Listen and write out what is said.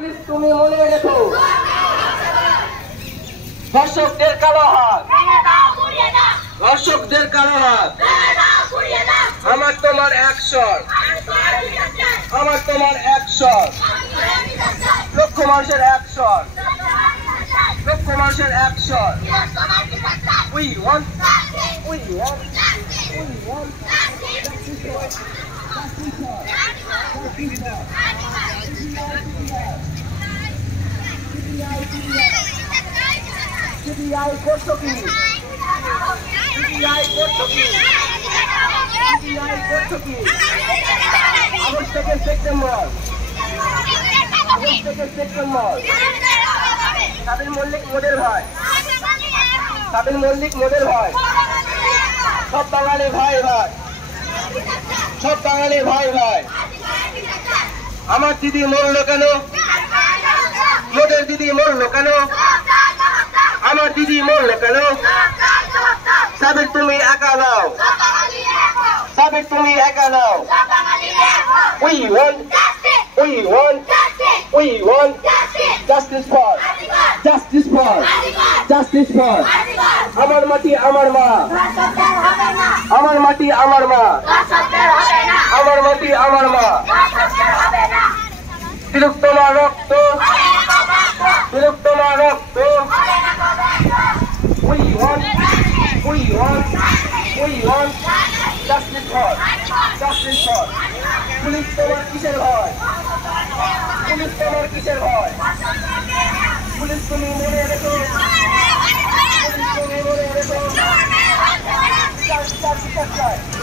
Police তুমি মনে রেখো ধর্ষকদের কালো হাত, ধর্ষকদের কালো হাত। আমার তোমার অ্যাকশন, আমার তোমার অ্যাকশন, লক্ষ মানুষের অ্যাকশন, লক্ষ মানুষের action. We want, we want, we want CBI করছো কি? CBI করছো কি? CBI করছো কি? আগস্ট থেকে সেপ্টেম্বর, আগস্ট থেকে সেপ্টেম্বর সাবির মল্লিক মোদের ভাই, সাবির মল্লিক মোদের ভাই, সব বাঙালি ভাই ভাই, সব বাঙালি ভাই ভাই। আমার দিদি মরলো কেন? মোদের দিদি মরলো কেন? আমার দিদি মরলো কেন? সাবির তুমি একা নাও, সাবির তুমি একা নাও। We want, we want, we want justice for, justice for, justice for. আমার মাটি আমার মা, আমার মাটি আমার মা, আমার মাটি আমার মা। তিলক তোমার রক্ত, তিলক তোমার রক্ত। We want, we want, we want justice for, justice for. Police তোমার কিসের ভয়? পুলিশ তোমার কিসের ভয়? পুলিশ তুমি মনে রেখো, পুলিশ তুমি মনে রেখো। Justice, justice, justice.